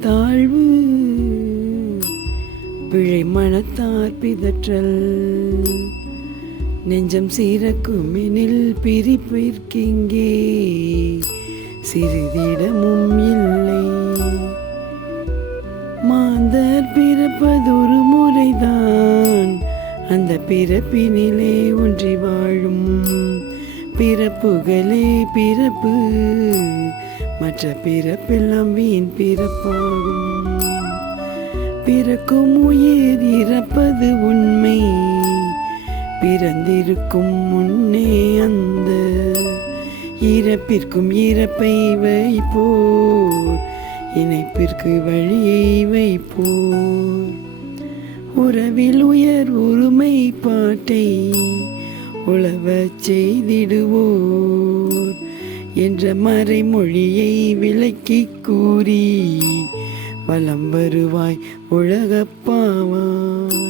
தாழ்வு. பிழை மனத்தார் பிதற்றல். நெஞ்சம் சீரக்கும் எனில் பிரிப்பிற்கிங்கே. சிறிதிடமும் இல்லை. மாந்தர் பிறப்பதொரு முறைதான். அந்த பிறப்பினிலே ஒன்றி வாழும். பிறப்புகளே பிறப்பு. மற்ற பிறப்பெல்லாம் வீண் பிறப்பாகும். பிறக்கும் உயிர் இறப்பது உண்மை. பிறந்திருக்கும் முன்னே அந்த இறப்பிற்கும் இறப்பை வைப்போர். இணைப்பிற்கு வழியை வைப்போர். உறவில் உயர் உரிமை பாட்டை உழவச் செய்திடுவோர். என்ற மறைமொழியை விளக்கி கூறி வலம் வருவாய் உலகப்பாவாய்